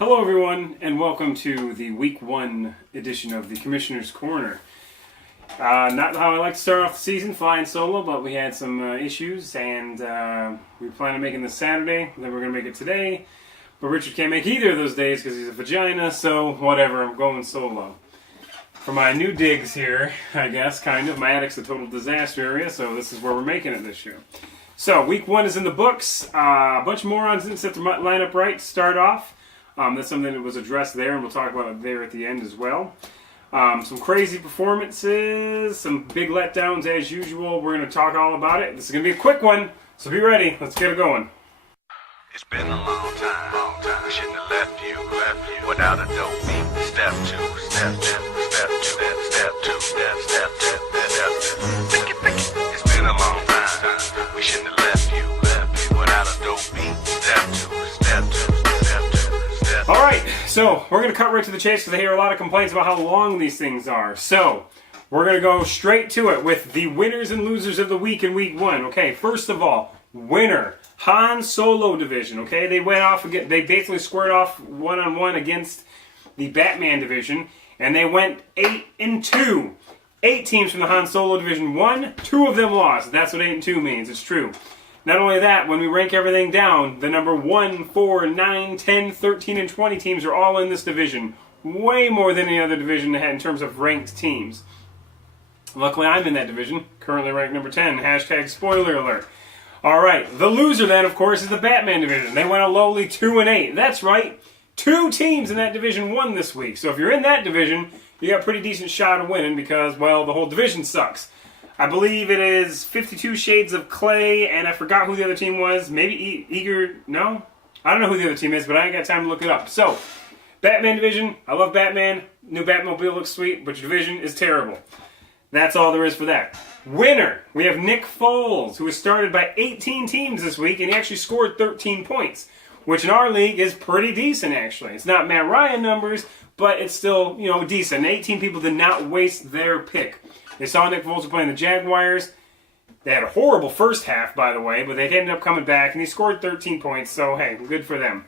Hello everyone, and welcome to the Week 1 edition of the Commissioner's Corner. Not how I like to start off the season, flying solo, but we had some issues, and we plan on making this Saturday, then we're going to make it today. But Richard can't make either of those days because he's a vagina, so whatever, I'm going solo. For my new digs here, I guess, kind of, my attic's a total disaster area, so this is where we're making it this year. So, Week 1 is in the books. A bunch of morons didn't set their lineup right to start off. That's something that was addressed there, and we'll talk about it there at the end as well. Some crazy performances, some big letdowns as usual. We're going to talk all about it. This is going to be a quick one, so be ready. Let's get it going. It's been a long time. I shouldn't have left you without a dope beat. Step 2, step 2, step 2, step 2, step 2. It's been a long time. We shouldn't have left you without a dope beat. Step 2, step 2, step 2. Alright, so we're going to cut right to the chase because I hear a lot of complaints about how long these things are. So, we're going to go straight to it with the winners and losers of the week in Week 1. Okay, first of all, winner, Han Solo division. Okay, they went off again. They basically squared off one-on-one against the Batman division, and they went 8-2. 8 teams from the Han Solo division won, 2 of them lost. That's what 8-2 means. It's true. Not only that, when we rank everything down, the number 1, 4, 9, 10, 13, and 20 teams are all in this division. Way more than any other division in terms of ranked teams. Luckily, I'm in that division. Currently ranked number 10. Hashtag spoiler alert. Alright, the loser then, of course, is the Batman division. They went a lowly 2-8. That's right. 2 teams in that division won this week. So if you're in that division, you got a pretty decent shot of winning because, well, the whole division sucks. I believe it is 52 Shades of Clay, and I forgot who the other team was. Maybe Eager... No? I don't know who the other team is, but I ain't got time to look it up. So, Batman division. I love Batman. New Batmobile looks sweet, but your division is terrible. That's all there is for that. Winner. We have Nick Foles, who was started by 18 teams this week, and he actually scored 13 points, which in our league is pretty decent, actually. It's not Matt Ryan numbers, but it's still, decent. 18 people did not waste their pick. They saw Nick Foles playing the Jaguars. They had a horrible first half, by the way, but they ended up coming back, and he scored 13 points, so hey, good for them.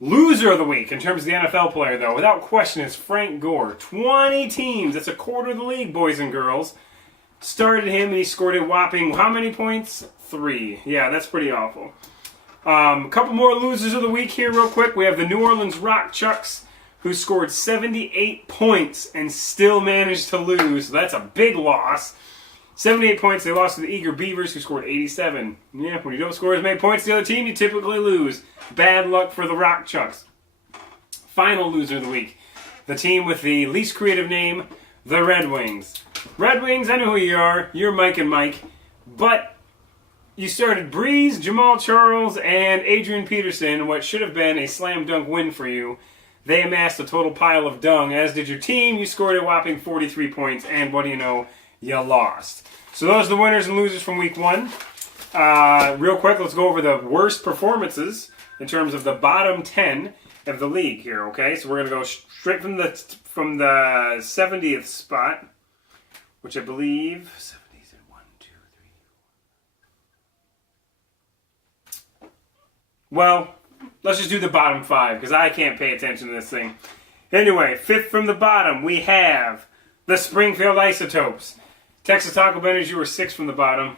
Loser of the week, in terms of the NFL player, though, without question, is Frank Gore. 20 teams, that's a quarter of the league, boys and girls, started him, and he scored a whopping, how many points? 3. Yeah, that's pretty awful. A couple more losers of the week here real quick. We have the New Orleans Rock Chucks, who scored 78 points and still managed to lose. So that's a big loss. 78 points, they lost to the Eager Beavers, who scored 87. Yeah, when you don't score as many points as the other team, you typically lose. Bad luck for the Rock Chucks. Final loser of the week. The team with the least creative name, the Red Wings. Red Wings, I know who you are. You're Mike and Mike. But you started Breeze, Jamal Charles, and Adrian Peterson, what should have been a slam dunk win for you. They amassed a total pile of dung, as did your team. You scored a whopping 43 points, and what do you know? You lost. So those are the winners and losers from Week 1. Real quick, let's go over the worst performances in terms of the bottom 10 of the league here, okay? So we're going to go straight from the 70th spot, which I believe... 70's in 1, 2, 3... Well... Let's just do the bottom 5, because I can't pay attention to this thing. Anyway, 5th from the bottom, we have the Springfield Isotopes. Texas Taco Benders, you were 6th from the bottom.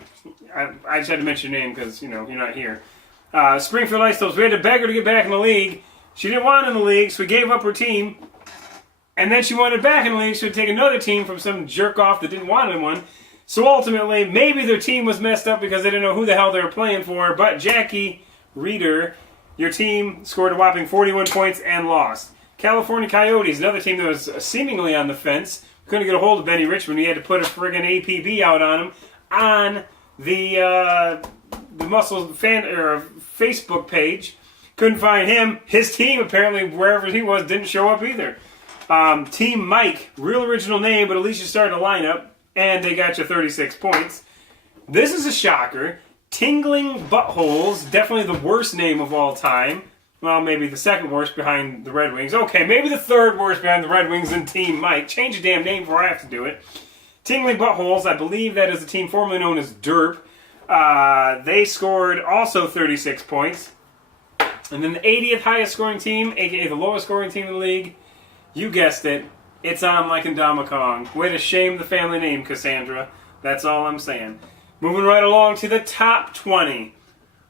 I just had to mention your name because, you're not here. Springfield Isotopes, we had to beg her to get back in the league. She didn't want in the league, so we gave up her team. And then she wanted back in the league, so we'd take another team from some jerk-off that didn't want one. So ultimately, maybe their team was messed up because they didn't know who the hell they were playing for. But Jackie Reeder... Your team scored a whopping 41 points and lost. California Coyotes, another team that was seemingly on the fence. Couldn't get a hold of Benny Richmond. He had to put a friggin' APB out on him on the MUSL fan or Facebook page. Couldn't find him. His team, apparently, wherever he was, didn't show up either. Team Mike, real original name, but at least you started a lineup, and they got you 36 points. This is a shocker. Tingling Buttholes, definitely the worst name of all time. Well, maybe the second worst behind the Red Wings. Okay, maybe the third worst behind the Red Wings and Team Mike. Change the damn name before I have to do it. Tingling Buttholes, I believe that is a team formerly known as Derp. They scored also 36 points. And then the 80th highest scoring team, aka the lowest scoring team in the league, you guessed it, it's on like Kong. Way to shame the family name, Cassandra. That's all I'm saying. Moving right along to the top 20.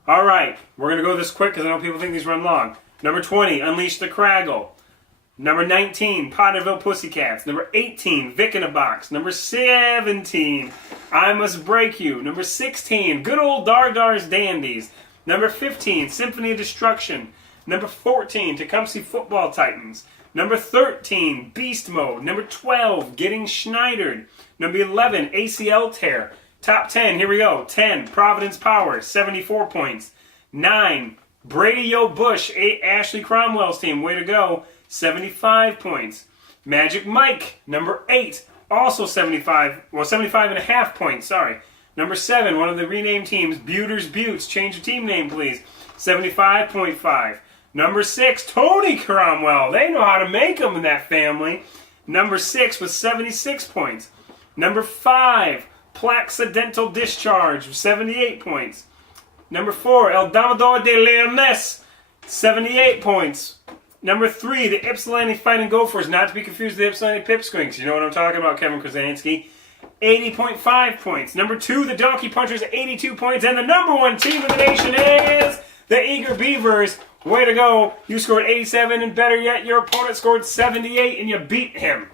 All right, we're going to go this quick because I know people think these run long. Number 20, Unleash the Craggle. Number 19, Potterville Pussycats. Number 18, Vic in a Box. Number 17, I Must Break You. Number 16, Good Old Dardar's Dandies. Number 15, Symphony of Destruction. Number 14, Tecumseh Football Titans. Number 13, Beast Mode. Number 12, Getting Schneidered. Number 11, ACL Tear. Top 10, here we go. 10, Providence Power, 74 points. 9, Brady Yo Bush, Ashley Cromwell's team, way to go, 75 points. Magic Mike, number 8, also 75 and a half points, sorry. Number 7, one of the renamed teams, Buter's Buttes, change your team name please, 75.5. Number 6, Tony Cromwell, they know how to make them in that family. Number 6 was 76 points. Number 5, Plaxidental Discharge, 78 points. Number 4, El Domador de Leones, 78 points. Number 3, the Ypsilanti Fighting Gophers, not to be confused with the Ypsilanti Pipsqueaks. You know what I'm talking about, Kevin Krasinski. 80.5 points. Number 2, the Donkey Punchers, 82 points. And the number 1 team in the nation is the Eager Beavers. Way to go. You scored 87, and better yet, your opponent scored 78, and you beat him.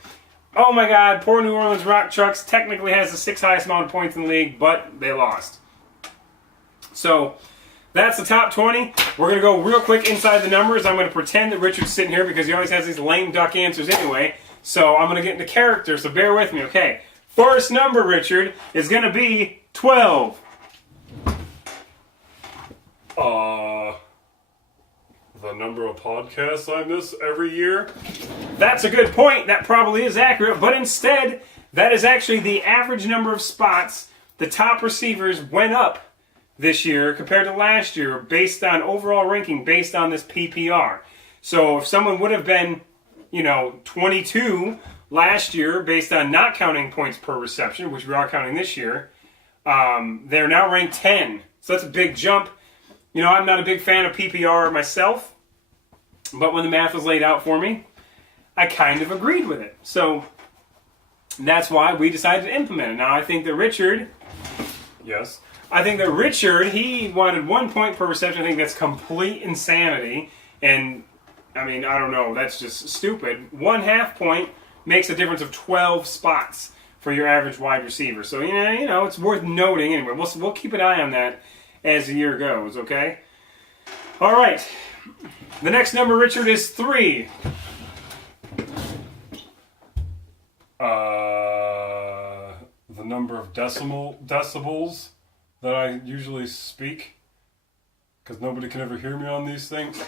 Oh my God, poor New Orleans Rock Trucks technically has the 6th highest amount of points in the league, but they lost. So, that's the top 20. We're going to go real quick inside the numbers. I'm going to pretend that Richard's sitting here because he always has these lame duck answers anyway. So, I'm going to get into character, so bear with me, okay? First number, Richard, is going to be 12. The number of podcasts I miss every year? That's a good point. That probably is accurate. But instead, that is actually the average number of spots the top receivers went up this year compared to last year based on overall ranking, based on this PPR. So if someone would have been, 22 last year based on not counting points per reception, which we are counting this year, they're now ranked 10. So that's a big jump. I'm not a big fan of PPR myself, but when the math was laid out for me, I kind of agreed with it. So that's why we decided to implement it. Now, I think that Richard, he wanted 1 point per reception. I think that's complete insanity. And, I don't know, that's just stupid. 1/2 point makes a difference of 12 spots for your average wide receiver. So, it's worth noting anyway. We'll keep an eye on that as the year goes, okay? All right. The next number, Richard, is 3. The number of decibels that I usually speak, because nobody can ever hear me on these things.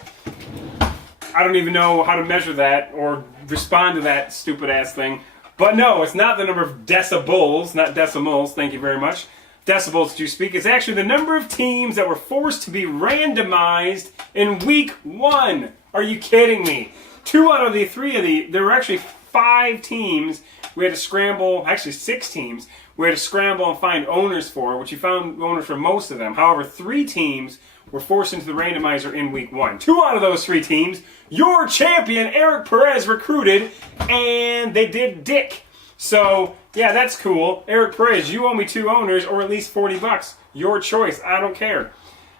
I don't even know how to measure that or respond to that stupid-ass thing. But no, it's not the number of decibels, not decimals, thank you very much. Decibels that you speak. It's actually the number of teams that were forced to be randomized in week 1. Are you kidding me? 2 out of the 3 there were actually 5 teams we had to scramble, actually 6 teams, we had to scramble and find owners for, which you found owners for most of them. However, 3 teams were forced into the randomizer in week 1. 2 out of those 3 teams, your champion, Eric Perez, recruited, and they did dick. So, yeah, that's cool. Eric Perez, you owe me 2 owners or at least $40. Your choice. I don't care.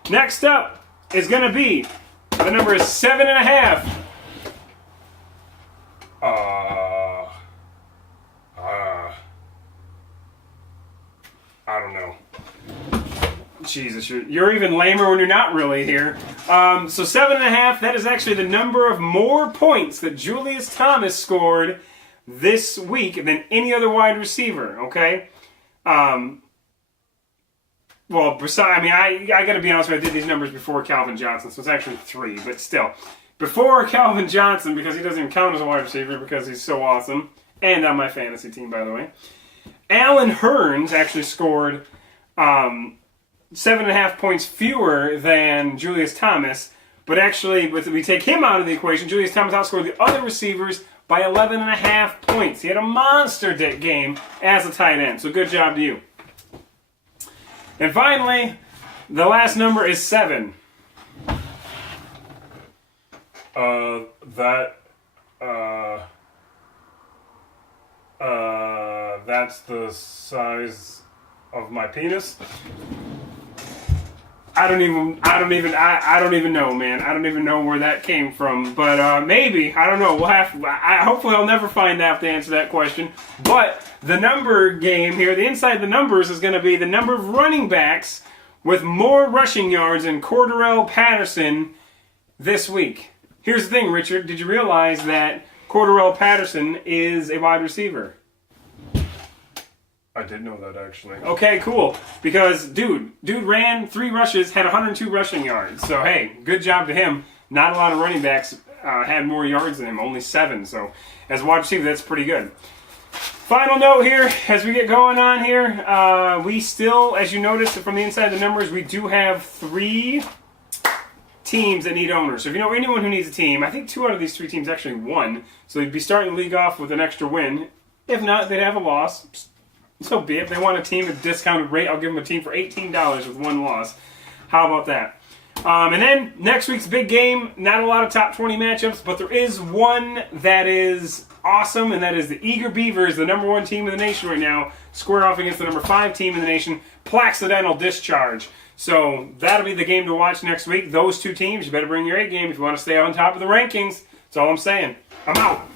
Next up is going to be, the number is 7.5. I don't know. Jesus, you're even lamer when you're not really here. So 7.5, that is actually the number of more points that Julius Thomas scored this week than any other wide receiver, okay? I got to be honest with you, I did these numbers before Calvin Johnson, so it's actually 3, but still. Before Calvin Johnson, because he doesn't even count as a wide receiver because he's so awesome, and on my fantasy team, by the way, Alan Hearns actually scored 7.5 points fewer than Julius Thomas, but actually, if we take him out of the equation, Julius Thomas outscored the other receivers by 11.5 points. He had a monster game as a tight end, so good job to you. And finally, the last number is 7. That's the size of my penis. I don't even know, man. I don't even know where that came from. But maybe, I don't know. Hopefully I'll never find out to answer that question. But the number game here, the inside the numbers is going to be the number of running backs with more rushing yards than Cordarrelle Patterson this week. Here's the thing, Richard. Did you realize that Cordarrelle Patterson is a wide receiver? I did know that, actually. Okay, cool. Because, dude ran 3 rushes, had 102 rushing yards. So, hey, good job to him. Not a lot of running backs had more yards than him, only 7. So, as a wide receiver, that's pretty good. Final note here, as we get going on here, we still, as you noticed from the inside of the numbers, we do have 3 teams that need owners. So if you know anyone who needs a team, I think 2 out of these 3 teams actually won. So they'd be starting the league off with an extra win. If not, they'd have a loss. So be it. If they want a team at a discounted rate, I'll give them a team for $18 with 1 loss. How about that? And then next week's big game, not a lot of top 20 matchups, but there is one that is awesome, and that is the Eager Beavers, the number 1 team in the nation right now, square off against the number 5 team in the nation, Plaxidental Discharge. So that'll be the game to watch next week. Those 2 teams, you better bring your A game if you want to stay on top of the rankings. That's all I'm saying. I'm out.